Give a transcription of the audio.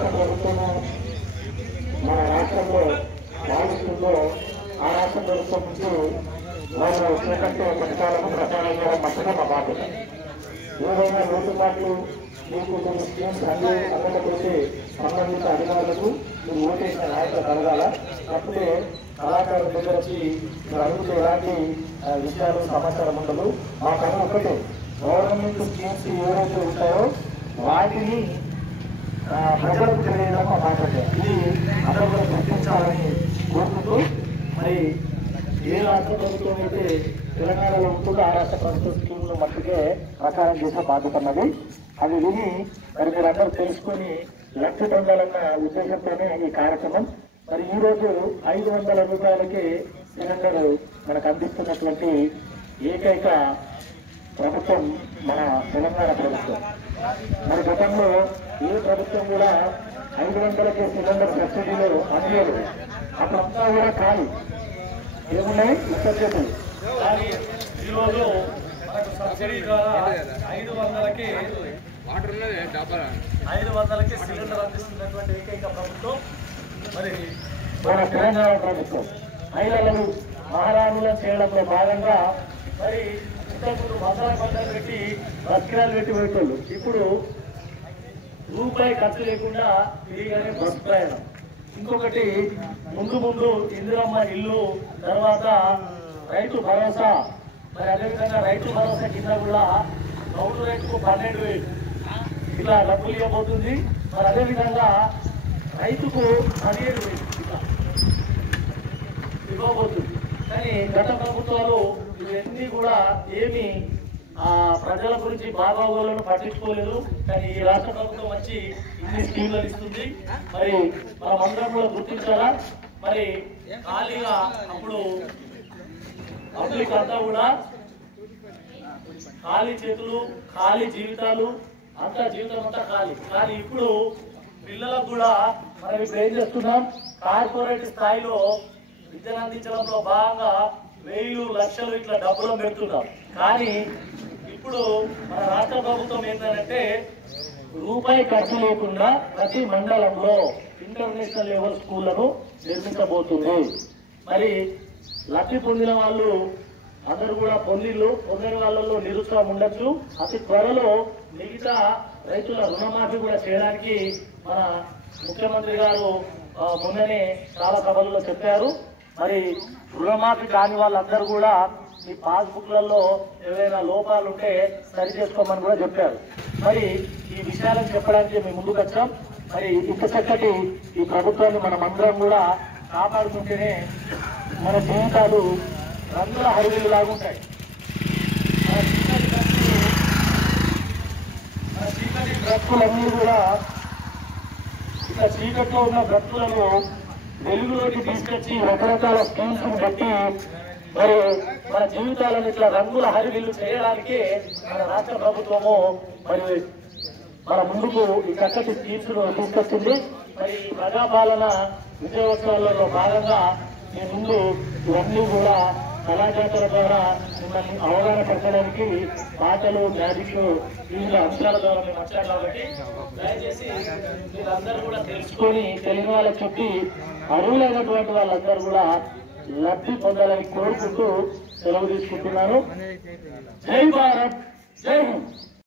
రాష్ట్ర ప్రభుత్వము మన రాష్ట్రంలో భావిస్తుందో ఆ రాష్ట్ర ప్రభుత్వం నుంచి వాళ్ళు చేపట్టే పథకాలను ప్రచారం చేయడం మట్టుగా మా బాధ్యత. ఏదైనా లోటుపాట్లు మీకు కొన్ని స్కీమ్స్ అందకపోతే సంబంధిత అధికారులకు మీరు ఓటేసిన నాయకులు కలగాల. అప్పుడే కళాకారుల దగ్గర వచ్చి మీరు అడుగుతూ ఎలాంటి విషయాలు సమాచారం ఉండదు. మా పని ఒకటే, గవర్నమెంట్ స్కీమ్స్ ఏవైతే ఉంటాయో వాటిని ప్రజలకు తెలియడం మా బాధ్యత. ఇది అందరూ కూడా గుర్తించాలని కోరుకుంటూ, మరి ఏ రాష్ట్ర ప్రభుత్వం అయితే తెలంగాణలో ఉంటుందో ఆ రాష్ట్ర ప్రభుత్వ స్కీమ్లు మట్టుకే ప్రచారం చేసే బాధ్యత ఉన్నది. అది విని మరి మీరందరూ తెలుసుకొని లబ్ధి పొందాలన్న ఉద్దేశంతోనే ఈ కార్యక్రమం. మరి ఈ రోజు 500 రూపాయలకి సిలిండర్ మనకు అందిస్తున్నటువంటి ఏకైక ప్రభుత్వం మన తెలంగాణ ప్రభుత్వం. మరి గతంలో ఏ ప్రభుత్వం కూడా 500కే సిలిండర్ సబ్సిడీలు అందలేదు. అప్పుడంతా కూడా ఖాళీ ఏమున్నాయి ఇప్పటికేతలు. కానీ ఈరోజు మనకు సబ్సిడీ ద్వారా 500కి సిలిండర్ అందిస్తున్నటువంటి ఏకైక ప్రభుత్వం మరి మన తెలంగాణ ప్రభుత్వం. మహిళలను మహారాణులను చేయడంలో భాగంగా మరి ఇంతకుముందు మసాలా పంటలు పెట్టి బస్కిరాలు పెట్టి పెట్టేళ్ళు ఇప్పుడు రూపాయి ఖర్చు లేకుండా ఫ్రీగానే బస్ ప్రయాణం. ఇంకొకటి ముందు ఇందిరమ్మ ఇల్లు, తర్వాత రైతు భరోసా, మరి అదేవిధంగా రైతు భరోసా కింద కూడా కౌలు రైతుకు 12,000 ఇట్లా డబ్బులు ఇవ్వబోతుంది. మరి అదేవిధంగా రైతుకు 17,000 ఇట్లా ఇవ్వబోతుంది. కానీ గత ప్రభుత్వాలు ఇవన్నీ కూడా ఏమి ప్రజల గురించి బాగోగులను పట్టించుకోలేదు. కానీ ఈ రాష్ట్ర ప్రభుత్వం వచ్చి ఇన్ని స్కీమ్లు ఇస్తుంది. మరి మనమందరం కూడా గుర్తించాలా. మరి ఖాళీగా అప్పుడు పబ్లిక్ అంతా కూడా ఖాళీ చేతులు, ఖాళీ జీవితాలు, అంతా జీవితం అంతా ఖాళీ. కానీ ఇప్పుడు పిల్లలకు కూడా మనం ఇప్పుడు ఏం చేస్తున్నాం, కార్పొరేట్ స్థాయిలో విద్యను అందించడంలో భాగంగా 1,000 లక్షలు ఇట్లా డబ్బులు పెడుతున్నాం. కానీ ఇప్పుడు మన రాష్ట్ర ప్రభుత్వం ఏంటంటే రూపాయి ఖర్చు లేకుండా ప్రతి మండలంలో ఇంటర్నేషనల్ లెవెల్ స్కూళ్లను నిర్మించబోతుంది. మరి లబ్ధి పొందిన వాళ్ళు అందరూ కూడా పొందిన వాళ్ళలో నిరుత్సాహం ఉండొచ్చు. అతి త్వరలో మిగతా రైతుల రుణమాఫీ కూడా చేయడానికి మన ముఖ్యమంత్రి గారు మొన్ననే చాలా సభల్లో చెప్పారు. మరి రుణమాఫీ కాని వాళ్ళందరూ కూడా ఈ పాస్బుక్లలో ఏవైనా లోపాలు ఉంటే సరి చేసుకోమని కూడా చెప్పారు. మరి ఈ విషయాలను చెప్పడానికి మేము ముందుకు వచ్చాం. మరి ఇంత చక్కటి ఈ ప్రభుత్వాన్ని మనం అందరం కూడా కాపాడుకుంటేనే మన జీవితాలు రంగుల హరివిలు లాగుంటాయి. మన చీకటి బ్రతుకులన్నీ కూడా ఇట్లా చీకట్లో ఉన్న బ్రతుకులను వెలుగులోకి తీసుకొచ్చి రకరకాల స్కీమ్స్ బట్టి మరి మన జీవితాలను ఇట్లా రంగుల హరివిల్లు చేయడానికి మన రాష్ట్ర ప్రభుత్వము మరి మన ముందుకు ఈ చక్కటి స్కీమ్స్ తీసుకొచ్చింది. మరి ఈ ప్రజాపాలన విజయోత్సవాలలో భాగంగా మీ ముందు ఇవన్నీ కూడా కళాజాతర ద్వారా మిమ్మల్ని అవగాహన పరచడానికి పాటలు, మ్యాజిక్, వివిధ అంశాల ద్వారా మేము వచ్చాం. కాబట్టి దయచేసి మీరందరూ కూడా తెలుసుకొని తెలియని వాళ్ళకి చెప్పి అర్హులైనటువంటి వాళ్ళందరూ కూడా లబ్ధి పొందాలని కోరుకుంటూ సెలవు తీసుకుంటున్నాను. జై భారత్, జై హింద్.